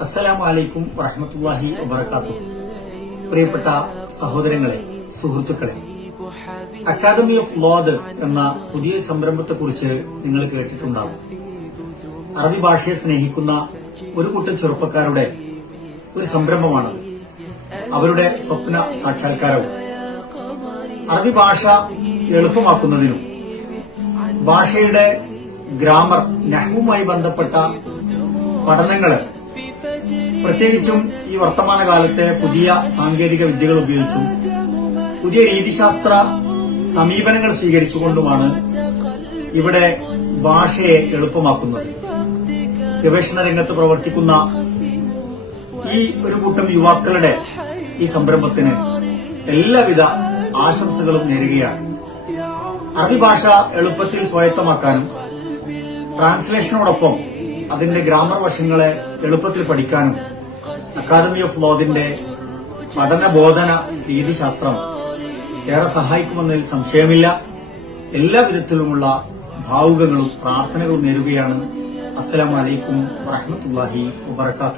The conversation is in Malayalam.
അസ്സലാമു അലൈക്കും വറഹ്മത്തുള്ളാഹി വബറകാതുഹു. പ്രിയപ്പെട്ട സഹോദരങ്ങളെ, സുഹൃത്തുക്കളെ, അക്കാദമി ഓഫ് ലോദ് എന്ന പുതിയ സംരംഭത്തെക്കുറിച്ച് നിങ്ങൾ കേട്ടിട്ടുണ്ടാകും. അറബി ഭാഷയെ സ്നേഹിക്കുന്ന ഒരു കൂട്ടം ചെറുപ്പക്കാരുടെ ഒരു സംരംഭമാണത്. അവരുടെ സ്വപ്ന സാക്ഷാത്കാരവും അറബി ഭാഷ എളുപ്പമാക്കുന്നതിനും ഭാഷയുടെ ഗ്രാമർ, നഹ്വുമായി ബന്ധപ്പെട്ട പഠനങ്ങള് പ്രത്യേകിച്ചും ഈ വർത്തമാനകാലത്തെ പുതിയ സാങ്കേതിക വിദ്യകൾ ഉപയോഗിച്ചും പുതിയ രീതിശാസ്ത്ര സമീപനങ്ങൾ സ്വീകരിച്ചുകൊണ്ടുമാണ് ഇവിടെ ഭാഷയെ എളുപ്പമാക്കുന്നത്. ഗവേഷണ രംഗത്ത് പ്രവർത്തിക്കുന്ന ഈ ഒരു കൂട്ടം യുവാക്കളുടെ ഈ സംരംഭത്തിന് എല്ലാവിധ ആശംസകളും നേരുകയാണ്. അറബി ഭാഷ എളുപ്പത്തിൽ സ്വായത്തമാക്കാനും ട്രാൻസ്ലേഷനോടൊപ്പം അതിന്റെ ഗ്രാമർ വശങ്ങളെ എളുപ്പത്തിൽ പഠിക്കാനും അക്കാദമി ഓഫ് ലോദിന്റെ പഠനബോധന രീതിശാസ്ത്രം ഏറെ സഹായിക്കുമെന്നതിൽ സംശയമില്ല. എല്ലാ വിധത്തിലുമുള്ള ഭാവുകങ്ങളും പ്രാർത്ഥനകളും നേരുകയാണ്. അസ്സലാമു അലൈക്കും വറഹ്മത്തുള്ളാഹി വബറകാതുഹു.